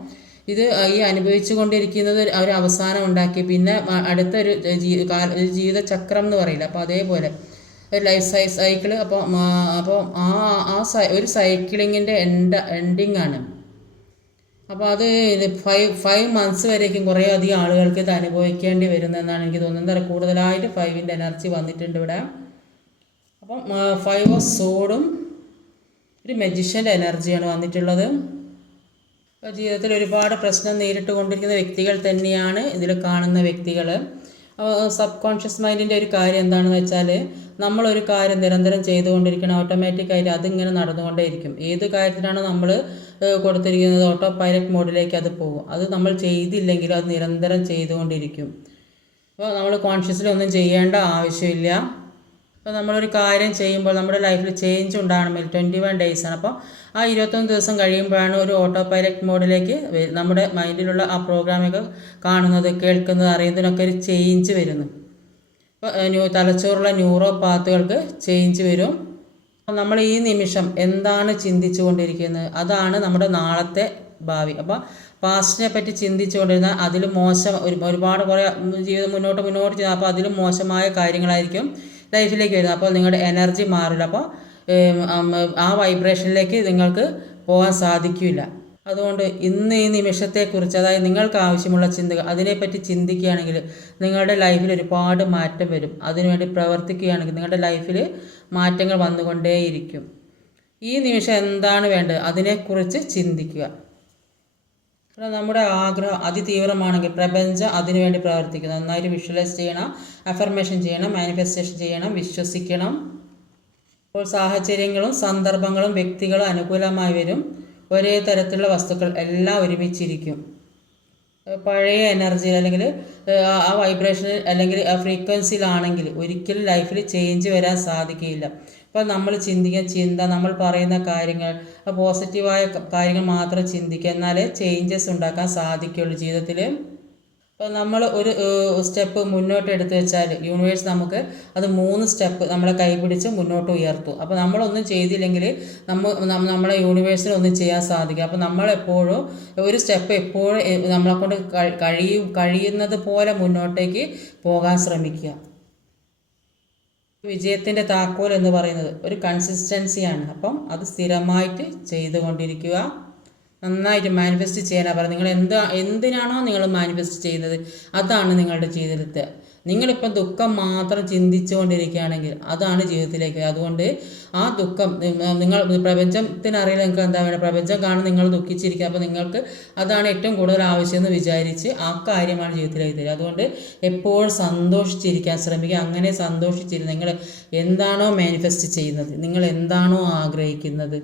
ഇത് ഈ അനുഭവിച്ചു കൊണ്ടിരിക്കുന്നത് ഒരു അവസാനം ഉണ്ടാക്കി പിന്നെ അടുത്തൊരു ജീവിതചക്രം എന്ന് പറയില്ല, അപ്പോൾ അതേപോലെ ഒരു ലൈഫ് സൈക്കിൾ. അപ്പോൾ ഒരു സൈക്ലിങ്ങിൻ്റെ എൻഡിങ് ആണ്. അപ്പോൾ അത് 5 months വരേക്കും കുറേ അധികം ആളുകൾക്ക് ഇത് അനുഭവിക്കേണ്ടി വരുന്നതെന്നാണ് എനിക്ക് തോന്നുന്നത്. കൂടുതലായിട്ട് 5ൻ്റെ എനർജി വന്നിട്ടുണ്ട് ഇവിടെ. അപ്പം 5 ഓഫ് സോഡും ഒരു മജീഷ്യൻ്റെ എനർജിയാണ് വന്നിട്ടുള്ളത്. അപ്പോൾ ജീവിതത്തിൽ ഒരുപാട് പ്രശ്നം നേരിട്ട് കൊണ്ടിരിക്കുന്ന വ്യക്തികൾ തന്നെയാണ് ഇതിൽ കാണുന്ന വ്യക്തികൾ. സബ് കോൺഷ്യസ് മൈൻഡിൻ്റെ ഒരു കാര്യം എന്താണെന്ന് വെച്ചാൽ, നമ്മളൊരു കാര്യം നിരന്തരം ചെയ്തുകൊണ്ടിരിക്കണം, ഓട്ടോമാറ്റിക്കായിട്ട് അതിങ്ങനെ നടന്നുകൊണ്ടേയിരിക്കും. ഏത് കാര്യത്തിനാണ് നമ്മൾ കൊടുത്തിരിക്കുന്നത് ഓട്ടോ പൈലറ്റ് മോഡിലേക്ക് അത് പോകും. അത് നമ്മൾ ചെയ്തില്ലെങ്കിലും അത് നിരന്തരം ചെയ്തുകൊണ്ടിരിക്കും. അപ്പോൾ നമ്മൾ കോൺഷ്യസ്ലി ഒന്നും ചെയ്യേണ്ട ആവശ്യമില്ല. അപ്പോൾ നമ്മളൊരു കാര്യം ചെയ്യുമ്പോൾ നമ്മുടെ ലൈഫിൽ ചേഞ്ച് ഉണ്ടാകണമെങ്കിൽ 21 days ആണ്. അപ്പോൾ ആ 21 ദിവസം കഴിയുമ്പോഴാണ് ഒരു ഓട്ടോ പൈലറ്റ് മോഡിലേക്ക് നമ്മുടെ മൈൻഡിലുള്ള ആ പ്രോഗ്രാമൊക്കെ കാണുന്നത്, കേൾക്കുന്നത്, അറിയുന്നതിനൊക്കെ ഒരു ചേഞ്ച് വരുന്നു. അപ്പോൾ തലച്ചോറുള്ള ന്യൂറോ പാത്തുകൾക്ക് ചേഞ്ച് വരും. നമ്മൾ ഈ നിമിഷം എന്താണ് ചിന്തിച്ചു കൊണ്ടിരിക്കുന്നത് അതാണ് നമ്മുടെ നാളത്തെ ഭാവി. അപ്പോൾ പാസ്റ്റിനെ പറ്റി ചിന്തിച്ചു കൊണ്ടിരുന്നാൽ അതിൽ ഒരുപാട് കുറേ ജീവിതം മുന്നോട്ട് ചെയ്യുക. അപ്പോൾ അതിലും മോശമായ കാര്യങ്ങളായിരിക്കും ലൈഫിലേക്ക് വരുന്നത്. അപ്പോൾ നിങ്ങളുടെ എനർജി മാറില്ല. അപ്പോൾ ആ വൈബ്രേഷനിലേക്ക് നിങ്ങൾക്ക് പോകാൻ സാധിക്കില്ല. അതുകൊണ്ട് ഇന്ന് ഈ നിമിഷത്തെക്കുറിച്ച്, അതായത് നിങ്ങൾക്ക് ആവശ്യമുള്ള ചിന്തകൾ അതിനെപ്പറ്റി ചിന്തിക്കുകയാണെങ്കിൽ നിങ്ങളുടെ ലൈഫിൽ ഒരുപാട് മാറ്റം വരും. അതിനുവേണ്ടി പ്രവർത്തിക്കുകയാണെങ്കിൽ നിങ്ങളുടെ ലൈഫിൽ മാറ്റങ്ങൾ വന്നുകൊണ്ടേയിരിക്കും. ഈ നിമിഷം എന്താണ് വേണ്ടത് അതിനെക്കുറിച്ച് ചിന്തിക്കുക. നമ്മുടെ ആഗ്രഹം അതിതീവ്രമാണെങ്കിൽ പ്രപഞ്ചം അതിനുവേണ്ടി പ്രവർത്തിക്കുന്നു. നന്നായിട്ട് വിഷ്വലൈസ് ചെയ്യണം, അഫർമേഷൻ ചെയ്യണം, മാനിഫെസ്റ്റേഷൻ ചെയ്യണം, വിശ്വസിക്കണം. അപ്പോൾ സാഹചര്യങ്ങളും സന്ദർഭങ്ങളും വ്യക്തികളും അനുകൂലമായി വരും. ഒരേ തരത്തിലുള്ള വസ്തുക്കൾ എല്ലാം ഒരുമിച്ചിരിക്കും. പഴയ എനർജി അല്ലെങ്കിൽ ആ വൈബ്രേഷനിൽ അല്ലെങ്കിൽ ആ ഫ്രീക്വൻസിയിലാണെങ്കിൽ ഒരിക്കലും ലൈഫിൽ ചേഞ്ച് വരാൻ സാധിക്കുകയില്ല. അപ്പോൾ നമ്മൾ ചിന്ത, നമ്മൾ പറയുന്ന കാര്യങ്ങൾ, പോസിറ്റീവായ കാര്യങ്ങൾ മാത്രം ചിന്തിക്കുക, എന്നാലേ ചേഞ്ചസ് ഉണ്ടാക്കാൻ സാധിക്കുകയുള്ളൂ ജീവിതത്തിൽ. അപ്പോൾ നമ്മൾ ഒരു സ്റ്റെപ്പ് മുന്നോട്ട് എടുത്തു വെച്ചാൽ യൂണിവേഴ്സ് നമുക്ക് അത് 3 സ്റ്റെപ്പ് നമ്മളെ കൈപിടിച്ച് മുന്നോട്ട് ഉയർത്തും. അപ്പോൾ നമ്മളൊന്നും ചെയ്തില്ലെങ്കിൽ നമ്മളെ യൂണിവേഴ്സിന് ഒന്നും ചെയ്യാൻ സാധിക്കും. അപ്പോൾ നമ്മളെപ്പോഴും ഒരു സ്റ്റെപ്പ് എപ്പോഴും നമ്മളെക്കൊണ്ട് കഴിയുന്നത് പോലെ മുന്നോട്ടേക്ക് പോകാൻ ശ്രമിക്കുക. വിജയത്തിൻ്റെ താക്കോൽ എന്ന് പറയുന്നത് ഒരു കൺസിസ്റ്റൻസിയാണ്. അപ്പം അത് സ്ഥിരമായിട്ട് ചെയ്തുകൊണ്ടിരിക്കുക. നന്നായിട്ട് മാനിഫെസ്റ്റ് ചെയ്യാനാണ് പറയുന്നത്. നിങ്ങൾ എന്തിനാണോ നിങ്ങൾ മാനിഫെസ്റ്റ് ചെയ്യുന്നത് അതാണ് നിങ്ങളുടെ ജീവിതത്തിൽ. നിങ്ങളിപ്പം ദുഃഖം മാത്രം ചിന്തിച്ചുകൊണ്ടിരിക്കുകയാണെങ്കിൽ അതാണ് ജീവിതത്തിലേക്ക്. അതുകൊണ്ട് ആ ദുഃഖം നിങ്ങൾ പ്രപഞ്ചത്തിനറിയില്ല നിങ്ങൾക്ക് എന്താ വേണം, പ്രപഞ്ചം കാണും നിങ്ങൾ ദുഃഖിച്ചിരിക്കുക. അപ്പോൾ നിങ്ങൾക്ക് അതാണ് ഏറ്റവും കൂടുതൽ ആവശ്യമെന്ന് വിചാരിച്ച് ആ കാര്യമാണ് ജീവിതത്തിലേക്ക് തരിക. അതുകൊണ്ട് എപ്പോഴും സന്തോഷിച്ചിരിക്കാൻ ശ്രമിക്കുക. അങ്ങനെ സന്തോഷിച്ചിരുന്ന് നിങ്ങൾ എന്താണോ മാനിഫെസ്റ്റ് ചെയ്യുന്നത്, നിങ്ങൾ എന്താണോ ആഗ്രഹിക്കുന്നത്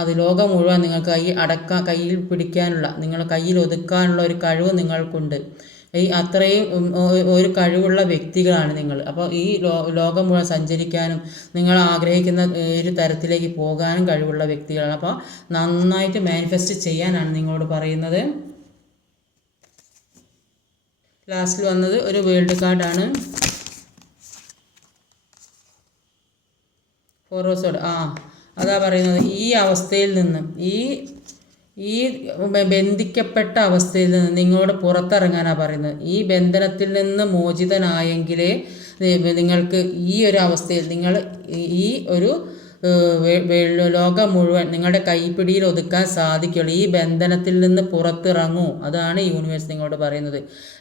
അത് ലോകം മുഴുവൻ നിങ്ങൾക്ക് കയ്യിൽ പിടിക്കാനുള്ള, നിങ്ങൾ കയ്യിൽ ഒതുക്കാനുള്ള ഒരു കഴിവ് നിങ്ങൾക്കുണ്ട്. ഈ അത്രയും ഒരു കഴിവുള്ള വ്യക്തികളാണ് നിങ്ങൾ. അപ്പോൾ ഈ ലോകം മുഴുവൻ സഞ്ചരിക്കാനും നിങ്ങൾ ആഗ്രഹിക്കുന്ന ഒരു തരത്തിലേക്ക് പോകാനും കഴിവുള്ള വ്യക്തികളാണ്. അപ്പോൾ നന്നായിട്ട് മാനിഫെസ്റ്റ് ചെയ്യാനാണ് നിങ്ങളോട് പറയുന്നത്. ലാസ്റ്റിൽ വന്നത് ഒരു വേൾഡ് കാർഡാണ്. ഫോറോസോഡ് അതാ പറയുന്നത്, ഈ അവസ്ഥയിൽ നിന്ന് ഈ ബന്ധിക്കപ്പെട്ട അവസ്ഥയിൽ നിന്ന് നിങ്ങളോട് പുറത്തിറങ്ങാനാണ് പറയുന്നത്. ഈ ബന്ധനത്തിൽ നിന്ന് മോചിതനായെങ്കിലേ നിങ്ങൾക്ക് ഈ ഒരു അവസ്ഥയിൽ നിങ്ങൾ ഈ ഒരു ലോകം മുഴുവൻ നിങ്ങളുടെ കൈപ്പിടിയിൽ ഒതുക്കാൻ സാധിക്കുള്ളൂ. ഈ ബന്ധനത്തിൽ നിന്ന് പുറത്തിറങ്ങൂ, അതാണ് യൂണിവേഴ്സ് നിങ്ങളോട് പറയുന്നത്.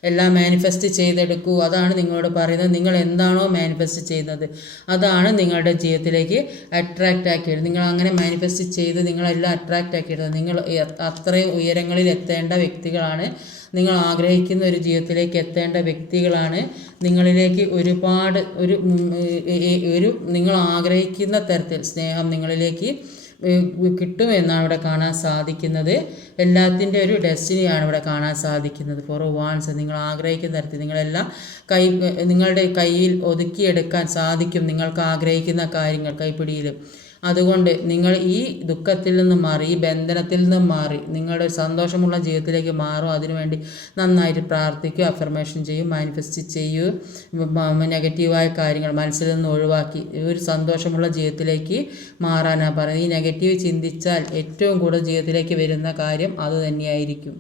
എല്ലാം മാനിഫെസ്റ്റ് ചെയ്തെടുക്കൂ, അതാണ് നിങ്ങളോട് പറയുന്നത്. നിങ്ങൾ എന്താണോ മാനിഫെസ്റ്റ് ചെയ്യുന്നത് അതാണ് നിങ്ങളുടെ ജീവിതത്തിലേക്ക് അട്രാക്റ്റ് ആക്കിയത്. നിങ്ങൾ അങ്ങനെ മാനിഫെസ്റ്റ് ചെയ്ത് നിങ്ങളെല്ലാം അട്രാക്റ്റ് ആക്കിയെടുത്തത്. നിങ്ങൾ അത്രയും ഉയരങ്ങളിൽ എത്തേണ്ട വ്യക്തികളാണ്. നിങ്ങൾ ആഗ്രഹിക്കുന്ന ഒരു ജീവിതത്തിലേക്ക് എത്തേണ്ട വ്യക്തികളാണ്. നിങ്ങളിലേക്ക് ഒരുപാട് നിങ്ങൾ ആഗ്രഹിക്കുന്ന തരത്തിൽ സ്നേഹം നിങ്ങളിലേക്ക് കിട്ടുമെന്നാണ് ഇവിടെ കാണാൻ സാധിക്കുന്നത്. എല്ലാത്തിൻ്റെ ഒരു ഡെസ്റ്റിനിയാണ് ഇവിടെ കാണാൻ സാധിക്കുന്നത്. ഫോർ വാൺസ് നിങ്ങൾ ആഗ്രഹിക്കുന്ന തരത്തിൽ നിങ്ങളെല്ലാം നിങ്ങളുടെ കയ്യിൽ ഒതുക്കിയെടുക്കാൻ സാധിക്കും. നിങ്ങൾക്ക് ആഗ്രഹിക്കുന്ന കാര്യങ്ങൾ കൈപ്പിടിയിൽ. അതുകൊണ്ട് നിങ്ങൾ ഈ ദുഃഖത്തിൽ നിന്നും മാറി, ഈ ബന്ധനത്തിൽ നിന്നും മാറി നിങ്ങളുടെ സന്തോഷമുള്ള ജീവിതത്തിലേക്ക് മാറും. അതിനുവേണ്ടി നന്നായിട്ട് പ്രാർത്ഥിക്കുക, അഫർമേഷൻ ചെയ്യും, മാനിഫെസ്റ്റ് ചെയ്യൂ. നെഗറ്റീവായ കാര്യങ്ങൾ മനസ്സിൽ നിന്ന് ഒഴിവാക്കി ഒരു സന്തോഷമുള്ള ജീവിതത്തിലേക്ക് മാറാനാണ് പറയുന്നത്. ഈ നെഗറ്റീവ് ചിന്തിച്ചാൽ ഏറ്റവും കൂടുതൽ ജീവിതത്തിലേക്ക് വരുന്ന കാര്യം അത് തന്നെയായിരിക്കും.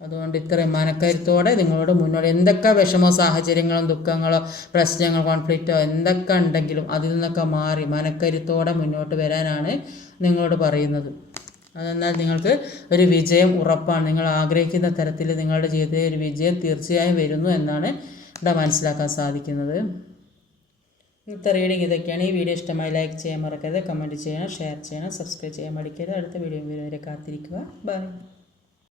അതുകൊണ്ട് ഇത്രയും മനക്കരുത്തോടെ നിങ്ങളോട് മുന്നോട്ട് എന്തൊക്കെ വിഷമോ സാഹചര്യങ്ങളോ ദുഃഖങ്ങളോ പ്രശ്നങ്ങളോ കോൺഫ്ലിക്റ്റോ എന്തൊക്കെ ഉണ്ടെങ്കിലും അതിൽ നിന്നൊക്കെ മാറി മനക്കരുത്തോടെ മുന്നോട്ട് വരാനാണ് നിങ്ങളോട് പറയുന്നത്. അതെന്നാൽ നിങ്ങൾക്ക് ഒരു വിജയം ഉറപ്പാണ്. നിങ്ങൾ ആഗ്രഹിക്കുന്ന തരത്തിൽ നിങ്ങളുടെ ജീവിതത്തിൽ ഒരു വിജയം തീർച്ചയായും വരുന്നു എന്നാണ് ഇവിടെ മനസ്സിലാക്കാൻ സാധിക്കുന്നത്. ഇന്നത്തെ റീഡിങ് ഇതൊക്കെയാണ്. ഈ വീഡിയോ ഇഷ്ടമായി ലൈക്ക് ചെയ്യാൻ മറക്കരുത്, കമൻറ്റ് ചെയ്യണം, ഷെയർ ചെയ്യണം, സബ്സ്ക്രൈബ് ചെയ്യാൻ മടിക്കരുത്. അടുത്ത വീഡിയോ വരെ കാത്തിരിക്കുക. ബൈ.